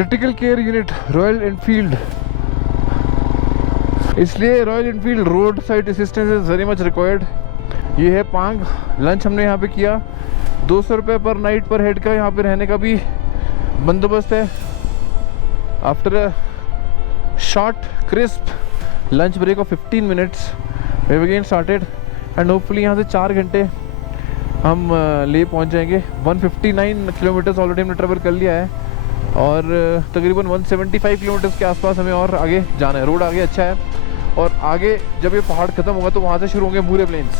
Critical care unit Royal Enfield. इसलिए Royal Enfield road side assistance is very much required. ये है पांग। Lunch हमने यहाँ पे किया। 200 रुपये पर नाइट पर हेड का यहाँ पे रहने का भी बंदोबस्त है। After a short crisp lunch break of 15 minutes we again started and hopefully यहाँ से 4 घंटे हम ले पहुँच जाएंगे। 159 किलोमीटर्स ऑलरेडी हमने ट्रेवल कर लिया है और तकरीबन 175 किलोमीटर्स के आसपास हमें और आगे जाना है। रोड आगे अच्छा है और आगे जब ये पहाड़ ख़त्म होगा तो वहाँ से शुरू होंगे More Plains.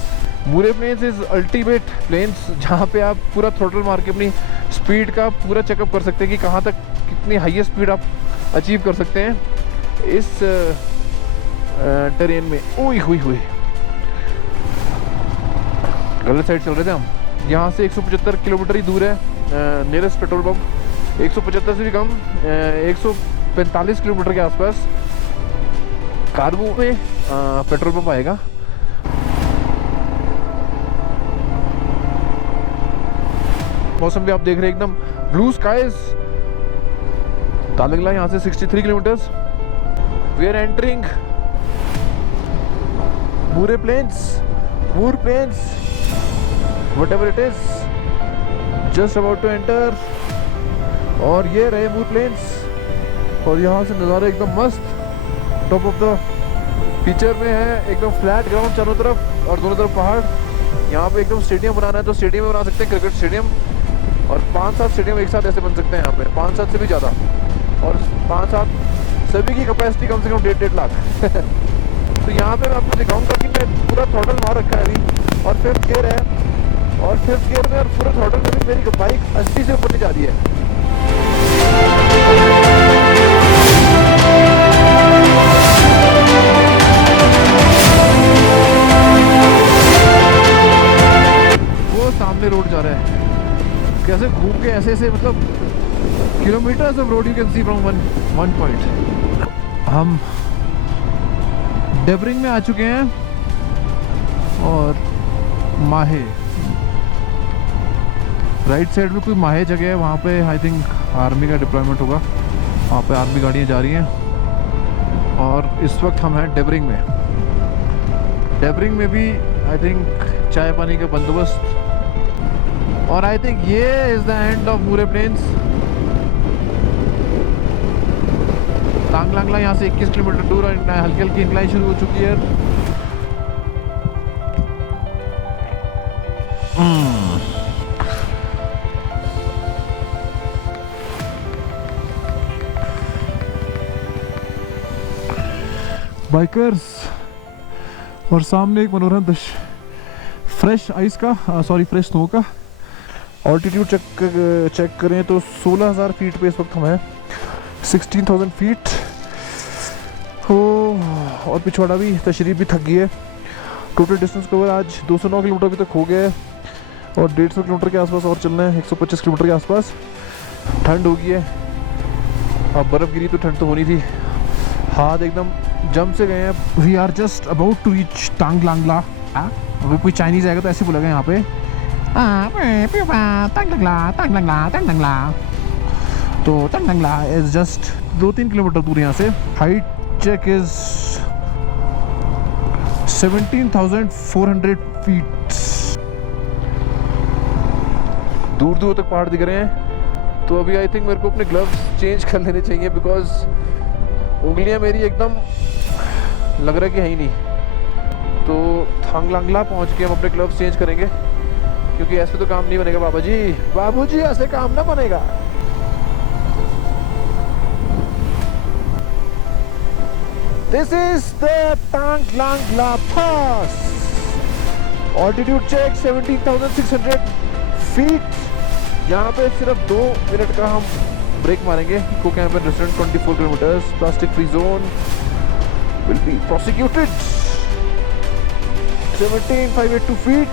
More Plains is ultimate plains जहाँ पे आप पूरा थ्रोटल मार के अपनी स्पीड का पूरा चेकअप कर सकते हैं कि कहाँ तक कितनी हाईएस्ट स्पीड आप अचीव कर सकते हैं इस टेरेन में। ओई हुई गलत साइड चल रहे थे हम। यहाँ से 175 किलोमीटर ही दूर है नियरेस्ट पेट्रोल पंप। 175 से भी कम 145 किलोमीटर के आसपास कारगो में पेट्रोल पंप आएगा। मौसम भी आप देख रहे हैं एकदम ब्लू स्काईज। तालंगला यहाँ से 63 kilometres. We are entering More plains, More plains, whatever it is, just about to enter। और ये रहे मूर प्लेन्स और यहाँ से नज़ारा एकदम मस्त। टॉप ऑफ द फीचर में है एकदम फ्लैट ग्राउंड चारों तरफ और दोनों तरफ पहाड़। यहाँ पे एकदम स्टेडियम बनाना है तो स्टेडियम में बना सकते हैं, क्रिकेट स्टेडियम। और 5-7 स्टेडियम एक साथ ऐसे बन सकते हैं यहाँ पे, 5-7 से भी ज़्यादा। और 5-7 सभी की कैपेसिटी कम से कम 1.5 लाख। तो यहाँ पे मैं आपको दिखाऊंगा कि मैं पूरा थ्रॉटल मार रखा है अभी और 5th गियर है और 5th गियर में और पूरा थ्रॉटल में भी मेरी बाइक 80 से ऊपर नहीं जा रही है। वो सामने रोड जा रहा है, कैसे घूम के ऐसे ऐसे, मतलब kilometres of road you can see from one point. हम डेबरिंग में आ चुके हैं और माहे राइट साइड में कोई माहे जगह है, वहाँ पे आई थिंक आर्मी का डिप्लॉयमेंट होगा। वहाँ पे आर्मी गाड़ियाँ जा रही हैं और इस वक्त हम हैं डेबरिंग में। डेबरिंग में भी आई थिंक चाय पानी का बंदोबस्त। और आई थिंक ये is the end of More Plains. Tanglang La यहाँ से 21 किलोमीटर दूर और हल्की हल्की इंक्लाइन शुरू हो चुकी है। बाइकर्स और सामने एक मनोरम दृश्य फ्रेश आइस का, सॉरी फ्रेश स्नो का। ऑल्टीट्यूड चेक करें तो 16,000 फीट पे इस वक्त हम हैं, 16,000 फीट हो। और पिछवाड़ा भी, तशरीफ भी थक गई है। टोटल डिस्टेंस कवर आज 209 किलोमीटर अभी तक हो गया है और 150 किलोमीटर के आसपास और चलना है, 125 किलोमीटर के आसपास। ठंड हो गई है, अब बर्फ़ गिरी तो ठंड तो होनी थी। हाथ एकदम जम से गए हैं। We are just about to reach Tanglang La. अगर कोई चाइनीज़ आएगा तो ऐसे बोलेगा यहाँ पे तांगलांगला। तो तांगलांगला इज जस्ट 2-3 किलोमीटर दूर यहाँ से। Height check is 17,400 feet. दूर दूर तक पहाड़ दिख रहे हैं। तो अभी आई थिंक मेरे को अपने ग्लव्स चेंज कर लेने चाहिए बिकॉज उंगलियां मेरी एकदम लग रहा है कि है ही नहीं। तो तांगलांगला पहुंच के हम अपने ग्लव्स चेंज करेंगे क्योंकि ऐसे तो काम नहीं बनेगा बाबूजी ऐसे काम ना बनेगा। This is the Tanglang La pass. Altitude check 17,600 feet. यहाँ पे सिर्फ 2 मिनट का हम ब्रेक मारेंगे। Eco camp and restaurant 24 kilometers. Plastic free zone will be prosecuted. 17,582 feet.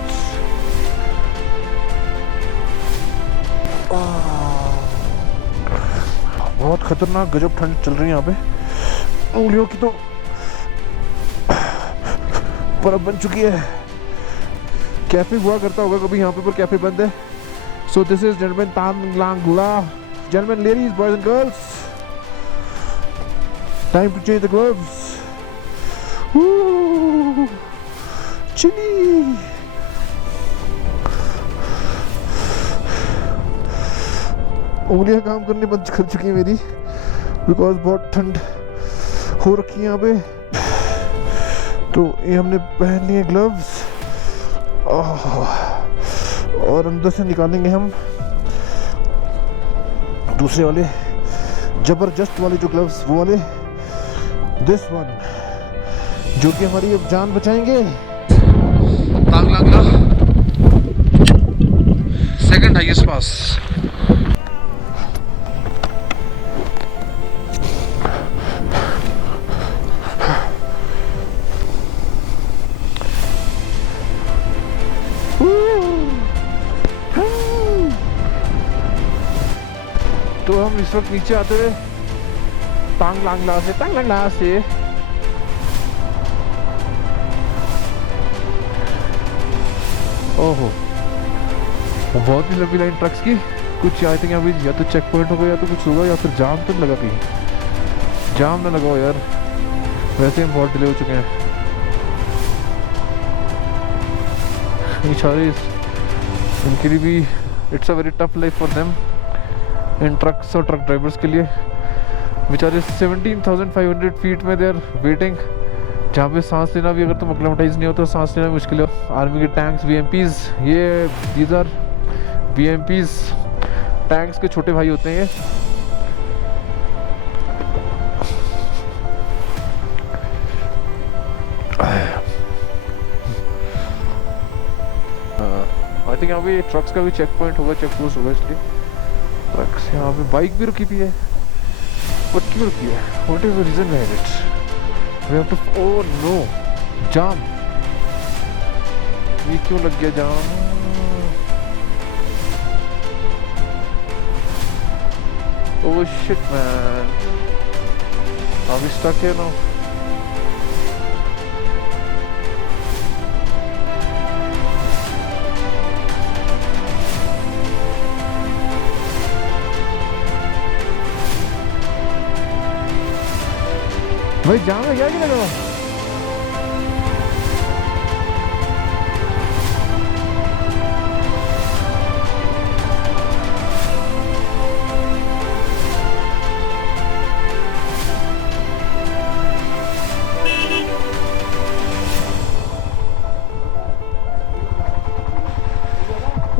बहुत खतरनाक गजब ठंड चल रही है यहाँ पे। उंगलियों की तो बर्फ बन चुकी है। कैफे हुआ करता होगा कभी यहाँ पे, पर कैफे बंद है। So this is gentleman Tanglang La. Gentlemen, ladies, boys and girls, Time to change the gloves. Woo! Chilly. उंगलियां काम करने बंद कर चुकी है मेरी, बिकॉज बहुत ठंड हो रखी है यहाँ पे। तो ये हमने पहन लिए ग्लव्स और अंदर से निकालेंगे हम दूसरे वाले जबरदस्त वाले जो ग्लव्स, वो वाले, दिस वन, जो कि हमारी अब जान बचाएंगे। तांग लागला सेकंड हाईएस्ट पास। तो हम इस वक्त नीचे आते हुए तांग लागला से ओहो, बहुत ही लंबी लाइन ट्रक्स की। कुछ आई थिंक अभी या तो चेक पॉइंट होगा या तो कुछ होगा या फिर जाम तो लगा कहीं। जाम ना लगाओ यार, वैसे हम बहुत डिले हो चुके हैं। बेचारे उनके लिए भी it's a very tough life for them, in trucks और ट्रक ड्राइवर्स के लिए। बेचारे 17,500 फीट में दे आर वेटिंग, जहाँ पे सांस लेना भी, अगर तुम एक्लेमेटाइज नहीं हो तो सांस लेना मुश्किल है। आर्मी के टैंक्स, BMPs, ये दीज आर BMPs, टैंक्स के छोटे भाई होते हैं ये। आई थिंक यहाँ पे ट्रक्स का भी चेक पॉइंट होगा, चेक पोस्ट होगा, इसलिए ट्रक्स यहाँ पे। बाइक भी रुकी हुई है, बट क्यों रुकी है? What is the reason behind it? We have to, oh no, जाम। ये क्यों लग गया जाम? Oh shit man, are we stuck here now? भाई जाम है क्या, लगा?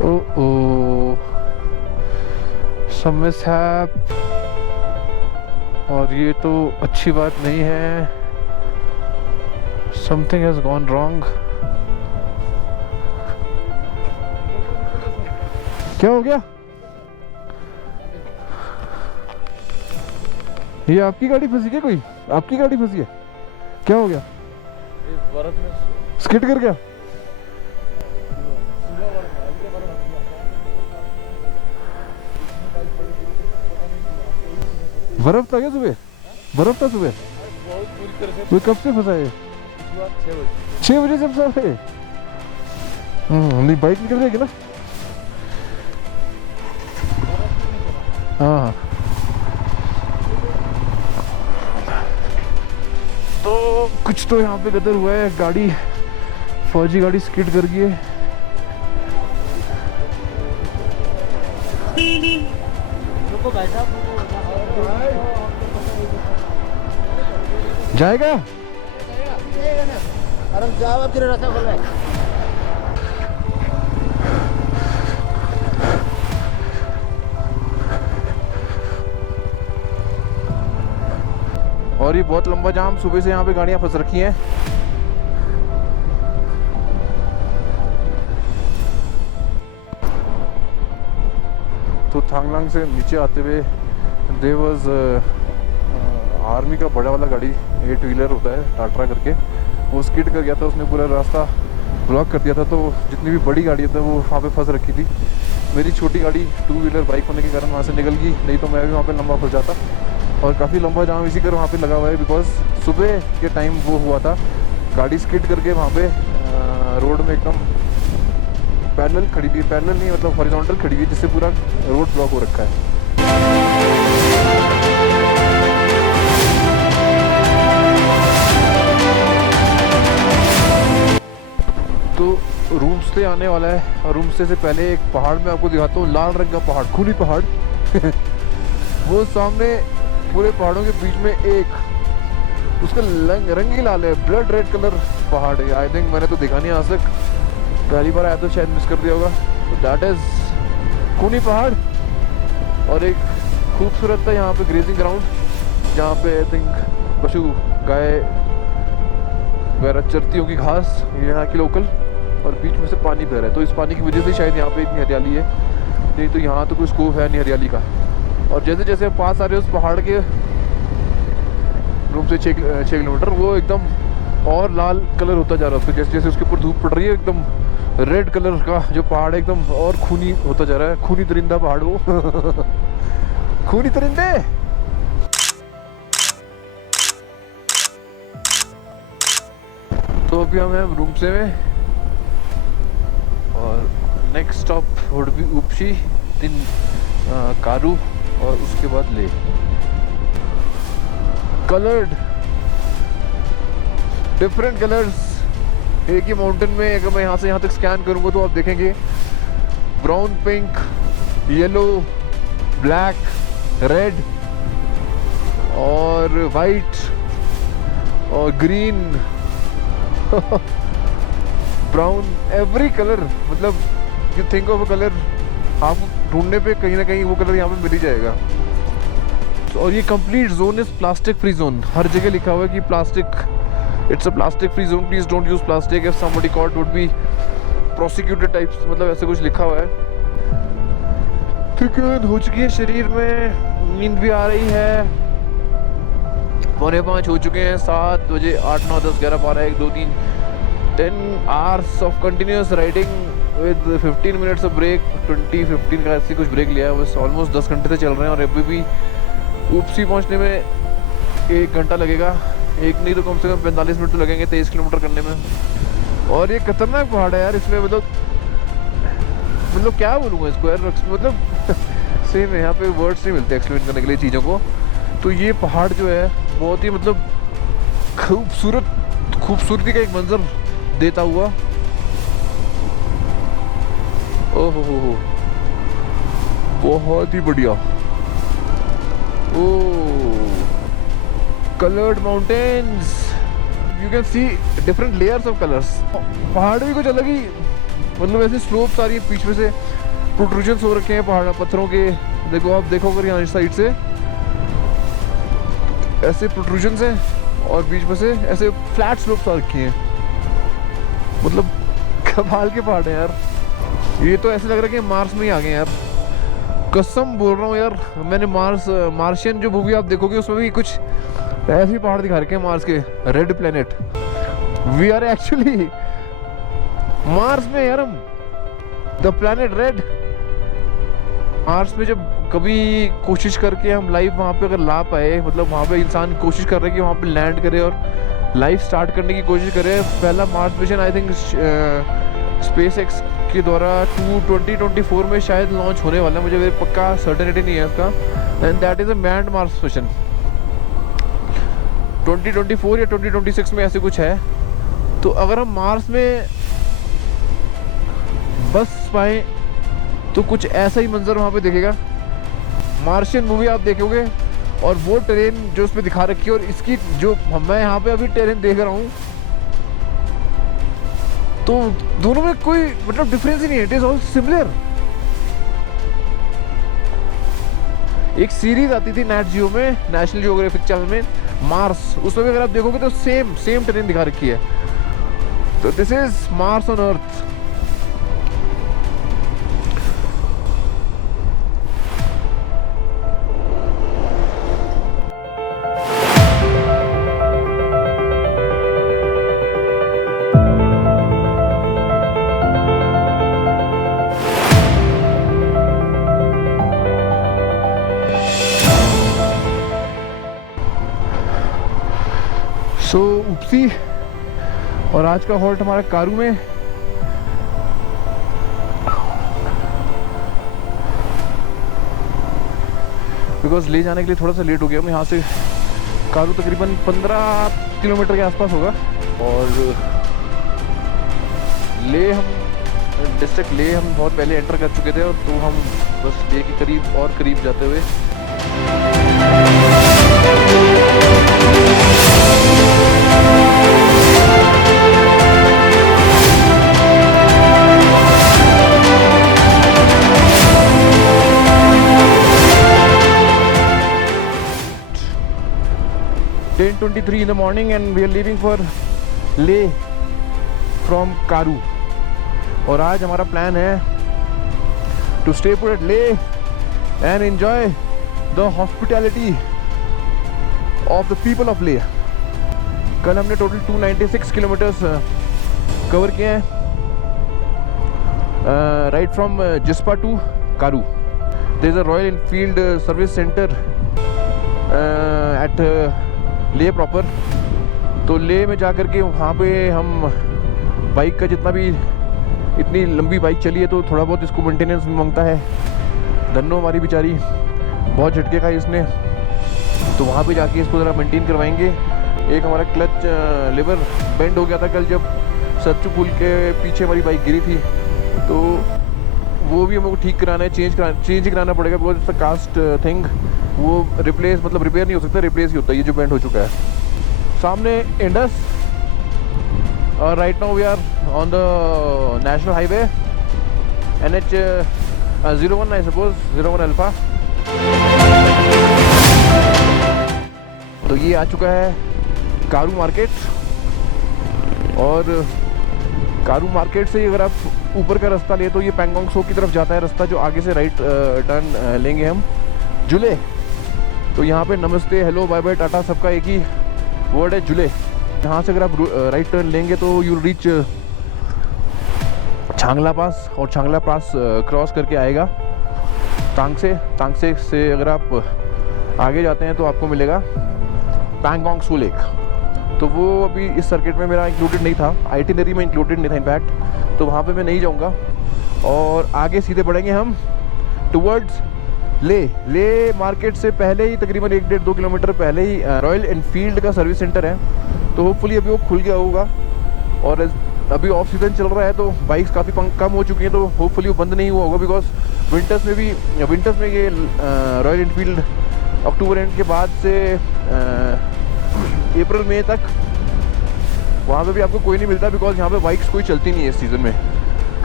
ओ some mishap, और ये तो अच्छी बात नहीं है। Something has gone wrong. क्या हो गया? ये आपकी गाड़ी फंसी क्या? कोई आपकी गाड़ी फंसी है? क्या हो गया? बर्फ में स्किड कर गया? बर्फ था क्या सुबह? बर्फ था सुबह? वो कब से फंसा है? 6 बजे से फंसा है। नहीं, बाइक निकल जाएगी ना। हाँ, तो कुछ तो यहाँ पे गदर हुआ है। गाड़ी, फौजी गाड़ी स्किड कर गई है। जाएगा? और ये बहुत लंबा जाम, सुबह से यहाँ पे गाड़ियां फंस रखी हैं। तो थांगलांग से नीचे आते हुए देयर वाज आर्मी का बड़ा वाला गाड़ी, 8 व्हीलर होता है टाटा करके, वो स्किड कर गया था। उसने पूरा रास्ता ब्लॉक कर दिया था। तो जितनी भी बड़ी गाड़ी थी वो वहाँ पे फंस रखी थी। मेरी छोटी गाड़ी 2 व्हीलर बाइक होने के कारण वहाँ से निकल गई, नहीं तो मैं भी वहाँ पे लंबा फंस जाता। और काफ़ी लंबा जाम इसी कर वहाँ पे लगा हुआ है, बिकॉज सुबह के टाइम वो हुआ था। गाड़ी स्किड करके वहाँ पे रोड में एकदम पैरेलल खड़ी थी, पैरेलल नहीं मतलब हॉरिजॉन्टल खड़ी हुई, जिससे पूरा रोड ब्लॉक हो रखा है। स्टे आने वाला है और रूम स्टे से पहले एक पहाड़ में आपको दिखाता हूँ, लाल रंग का पहाड़, खूनी पहाड़ वो सामने पूरे पहाड़ों के बीच में एक, उसका रंग ही लाल है, ब्लड रेड कलर पहाड़ है। आई थिंक मैंने तो देखा नहीं आज तक, पहली बार आया तो शायद मिस कर दिया होगा। तो दैट इज खूनी पहाड़। और एक खूबसूरत था यहाँ पे ग्रेजिंग ग्राउंड, जहाँ पे आई थिंक पशु गाय वगैरह चरती होगी घास, यहाँ की लोकल। और बीच में से पानी बह रहा है, तो इस पानी की वजह से शायद यहाँ पे इतनी हरियाली है, नहीं तो यहाँ तो कोई स्कोप है नहीं हरियाली का। और जैसे जैसे हम पास आ रहे हैं उस पहाड़ के रूम से 6 किलोमीटर, वो एकदम और लाल कलर होता जा रहा है उसका, जैसे जैसे उसके ऊपर धूप पड़ रही है एकदम रेड कलर का जो पहाड़ है एकदम और खूनी होता जा रहा है। खूनी दरिंदा पहाड़ वो खूनी दरिंदे। तो अभी हम हैं रूम से में और next stop would be Upshi, दिन कारू और उसके बाद ले। कलर्ड डिफरेंट कलर्स एक ही माउंटेन में, अगर मैं यहाँ से यहाँ तक स्कैन करूँगा तो आप देखेंगे brown, pink, yellow, black, red और वाइट और ग्रीन ब्राउन, एवरी कलर। मतलब you think of a colour, आप ढूंढने पे कहीं ना कहीं वो कलर यहाँ पे मिल ही जाएगा। और ये complete zone is plastic free zone, हर जगह लिखा हुआ है कि plastic, it's a plastic free zone, please don't use plastic, if somebody caught would be prosecuted types, मतलब ऐसे कुछ लिखा हुआ है। थकान हो चुकी है शरीर में, नींद भी आ रही है, 4:45 हो चुके हैं, 7 बजे, 8, 9, 10, 11, 12, 1, 2, 3, 10 hours of continuous riding with 15 minutes of break, 20-15 का ऐसे कुछ ब्रेक लिया है। बस ऑलमोस्ट 10 घंटे से चल रहे हैं और अभी भी उपसी पहुंचने में 1 घंटा लगेगा, एक नहीं तो कम से कम 45 मिनट तो लगेंगे 23 किलोमीटर करने में। और ये खतरनाक पहाड़ है यार, इसमें मतलब क्या बोलूँगा इसको यार, मतलब सेम है, यहाँ पे वर्ड्स नहीं मिलते एक्सप्लेन करने के लिए चीज़ों को। तो ये पहाड़ जो है बहुत ही मतलब खूबसूरती का एक मंजर देता हुआ। ओहो हो, बहुत ही बढ़िया। Coloured mountains, you can see different layers of colours. पहाड़ भी कुछ अलग ही, मतलब ऐसे स्लोप सारी बीच में से प्रोट्रूजन्स हो रखे हैं पहाड़ पत्थरों के। देखो आप देखो अगर यहाँ इस साइड से ऐसे प्रोट्रूजन्स हैं और बीच में से ऐसे फ्लैट स्लोप्स आ रखी हैं, मतलब कमाल के पहाड़ हैं यार। ये तो ऐसे लग रहा है कि मार्स में ही आ गए यार, कसम बोल रहा हूँ यार। मैंने मार्शियन जो मूवी आप देखोगे उसमें भी कुछ ऐसे ही पहाड़ दिखा रखे हैं मार्स के, red planet. We are actually Mars में यार, हम द प्लेनेट रेड। मार्स में जब कभी कोशिश करके हम लाइफ वहाँ पे अगर ला पाए, मतलब वहाँ पे इंसान कोशिश कर रहे हैं कि वहाँ पे लैंड करे और लाइफ स्टार्ट करने की कोशिश करे। पहला Mars mission I think space x के द्वारा 2024 में शायद लॉन्च होने वाला है, मुझे पक्का सर्टेनिटी नहीं है इसका। And that is a manned Mars mission. 2024 या 2026 में ऐसे कुछ है। तो अगर हम मार्स में बस पाए तो कुछ ऐसा ही मंजर वहाँ पे दिखेगा। मार्शियन मूवी आप देखोगे और वो टेरेन जो उसमें दिखा रखी है और इसकी जो मैं यहाँ पे अभी टेरेन देख रहा हूँ, तो दोनों में कोई मतलब डिफरेंस ही नहीं है, इट इज ऑल सिमिलर। एक सीरीज आती थी नेट जियो में, नेशनल जियोग्राफिक चैनल में, मार्स, उसमें भी अगर आप देखोगे तो सेम टेरेन दिखा रखी है। तो this is Mars on earth. सो उपसी और आज का हॉल्ट हमारा कारू में। बिकॉज ले जाने के लिए थोड़ा सा लेट हो गया। मैं यहाँ से कारू तकरीबन 15 किलोमीटर के आसपास होगा और ले हम डिस्ट्रिक्ट ले हम बहुत पहले एंटर कर चुके थे, और तो हम बस ले के करीब और करीब जाते हुए (10:23 in the morning) and we are leaving for Leh from Karu. और आज हमारा प्लान है to stay put at Leh and enjoy the hospitality of the people of Leh. कल हमने टोटल 296 किलोमीटर्स कवर किए हैं, right from Jispa to Karu. There is a Royal Enfield service centre at Leh proper. तो ले में जा कर के वहाँ पे हम बाइक का जितना भी, इतनी लंबी बाइक चली है तो थोड़ा बहुत इसको मेंटेनेंस भी मांगता है. धन्नो हमारी बेचारी बहुत झटके खाई इसने, तो वहाँ पे जाके इसको ज़रा मेंटेन करवाएंगे. एक हमारा क्लच लीवर बेंड हो गया था कल जब सरचू पुल के पीछे हमारी बाइक गिरी थी, तो वो भी हमको ठीक कराना है, चेंज ही कराना पड़ेगा, because it's a cast thing. वो रिप्लेस मतलब रिपेयर नहीं हो सकता, रिप्लेस ही होता है ये जो बेंड हो चुका है. सामने इंडस, और right now we are on the national highway NH 01 I suppose 01 alpha. तो ये आ चुका है कारू मार्केट, और कारू मार्केट से अगर आप ऊपर का रास्ता ले तो ये पैंगोंग सो की तरफ जाता है रास्ता, जो आगे से राइट टर्न लेंगे हम जुले. तो यहाँ पे नमस्ते, हेलो, बाय बाय, टाटा सबका एक ही वर्ड है, जुले. यहाँ से अगर आप राइट टर्न लेंगे तो यू रीच छांगला पास, और छांगला पास क्रॉस करके आएगा तांगसे से अगर आप आगे जाते हैं तो आपको मिलेगा पैंगोंग सो लेक. तो वो अभी इस सर्किट में मेरा इंक्लूडेड नहीं था, आइटिनरी में इंक्लूडेड नहीं था इनफैक्ट, तो वहाँ पे मैं नहीं जाऊँगा. और आगे सीधे बढ़ेंगे हम टुवर्ड्स ले मार्केट से पहले ही तकरीबन 1-1.5-2 किलोमीटर पहले ही रॉयल एनफील्ड का सर्विस सेंटर है. तो होपफुली अभी वो खुल गया होगा, और अभी ऑफ सीज़न चल रहा है तो बाइक्स काफ़ी कम हो चुकी हैं, तो होपफुली वो बंद नहीं हुआ होगा, बिकॉज विंटर्स में ये रॉयल एनफील्ड अक्टूबर एंड के बाद से अप्रैल मई तक वहाँ पे भी आपको कोई नहीं मिलता, बिकॉज यहाँ पे बाइक्स कोई चलती नहीं है इस सीज़न में.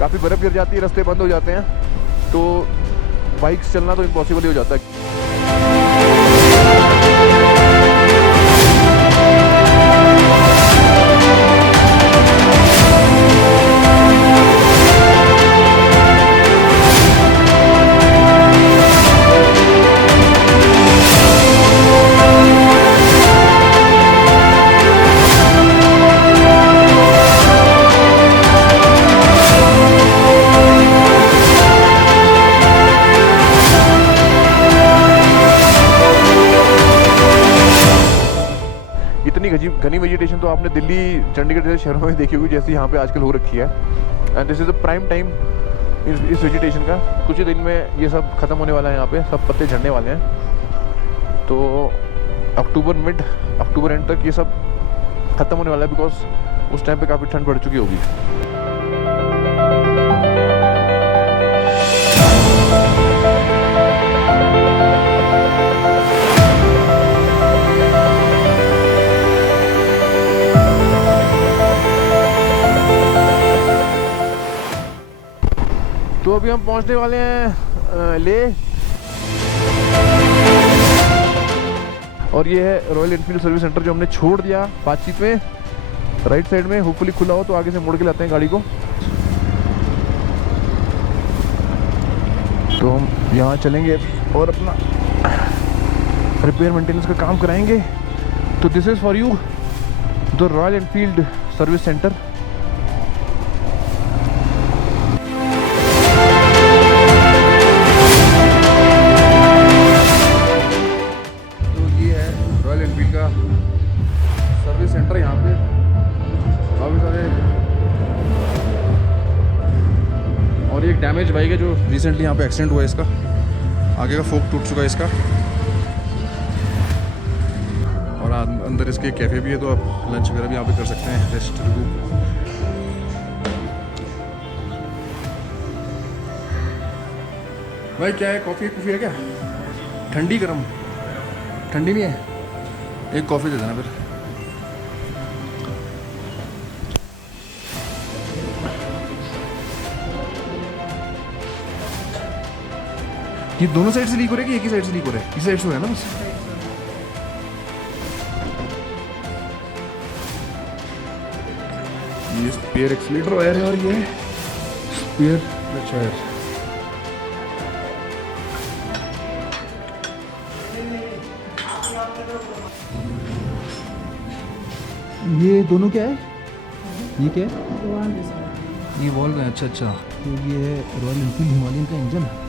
काफ़ी बर्फ़ गिर जाती है, रास्ते बंद हो जाते हैं, तो बाइक्स चलना तो इम्पॉसिबल ही हो जाता है. घनी वेजिटेशन तो आपने दिल्ली, चंडीगढ़ जैसे शहरों में देखी होगी जैसी यहाँ पे आजकल हो रखी है. And this is the prime time इस वेजिटेशन का. कुछ ही दिन में ये सब ख़त्म होने वाला है, यहाँ पे सब पत्ते झड़ने वाले हैं. तो अक्टूबर एंड तक ये सब ख़त्म होने वाला है, बिकॉज उस टाइम पे काफ़ी ठंड पड़ चुकी होगी. तो अभी हम पहुंचने वाले हैं ले, और ये है रॉयल एनफील्ड सर्विस सेंटर जो हमने छोड़ दिया बातचीत में राइट साइड में. होपफुली खुला हो तो आगे से मोड़ के लाते हैं गाड़ी को. तो हम यहाँ चलेंगे और अपना रिपेयर मेंटेनेंस का काम कराएंगे. तो this is for you the royal Enfield service centre. Service centre यहाँ पे काफ़ी सारे, और ये एक डैमेज बाइक है जो रिसेंटली यहाँ पे एक्सीडेंट हुआ है. इसका आगे का फोक टूट चुका है इसका, और अंदर इसके कैफ़े भी है, तो आप लंच वगैरह भी यहाँ पे कर सकते हैं, रेस्ट भाई क्या है, कॉफ़ी है क्या? ठंडी गर्म? ठंडी नहीं है? एक कॉफ़ी दे देना फिर। ये दोनों साइड से लीक हो रहा है कि एक ही साइड से लीक हो रहा है? इस साइड से हो रहा है ना बस। ये स्पेयर एक्सीलेटर वायर है और ये स्पेयर क्लच वायर। ये दोनों क्या है? ये क्या है? ये वॉल्व है। अच्छा अच्छा, तो ये रॉयल एनफील्ड हिमालयन का इंजन है।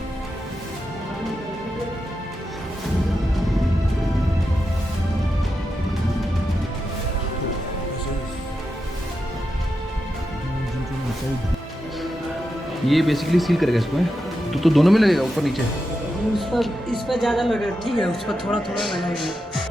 ये बेसिकली सील करेगा इसको, है? तो दोनों में लगेगा, ऊपर नीचे? इस पर ज़्यादा लगेगा, ठीक है, उस पर थोड़ा थोड़ा लगाएंगे।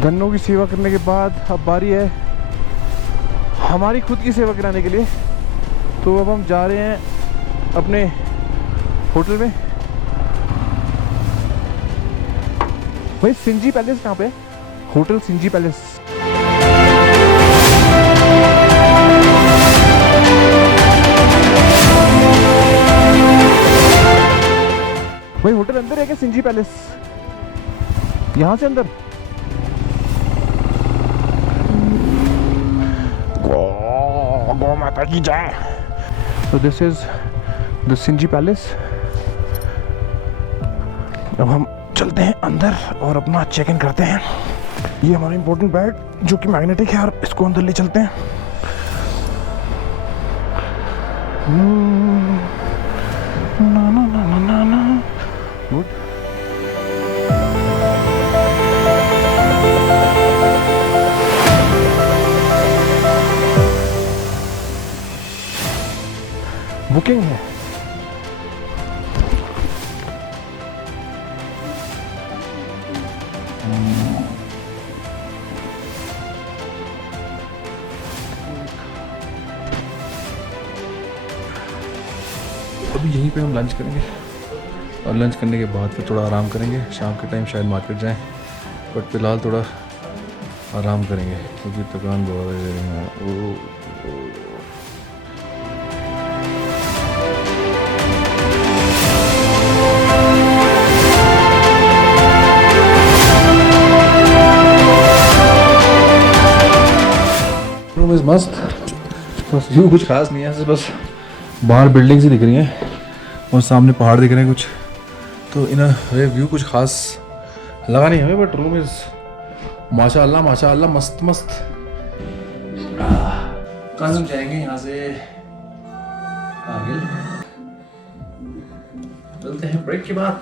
गन्नों की सेवा करने के बाद अब बारी है हमारी खुद की सेवा कराने के लिए। तो अब हम जा रहे हैं अपने होटल में। भाई सिंजी पैलेस कहाँ पे? Hotel Singge palace. भाई होटल अंदर है क्या? सिंजी पैलेस यहाँ से अंदर? गो माता की जय। So this is the Singge palace. अब हम चलते हैं अंदर और अपना चेक इन करते हैं। ये हमारा इंपॉर्टेंट बैग जो कि मैग्नेटिक है, और इसको अंदर ले चलते हैं। ना ना ना ना ना ना। गुड। बुकिंग है। अभी यहीं पे हम लंच करेंगे और लंच करने के बाद फिर थोड़ा आराम करेंगे। शाम के टाइम शायद मार्केट जाएं, बट फिलहाल थोड़ा आराम करेंगे क्योंकि थकान बहुत है। रूम इज़ मस्त, बस व्यू कुछ खास नहीं है, बस बाहर बिल्डिंग्स ही दिख रही हैं और सामने पहाड़ दिख रहे हैं कुछ, तो इन व्यू कुछ खास लगा नहीं हमें। बट रूम इज़ माशाअल्लाह मस्त मस्त। कल हम जाएंगे यहाँ से कारगिल, चलते हैं ब्रेक के बाद।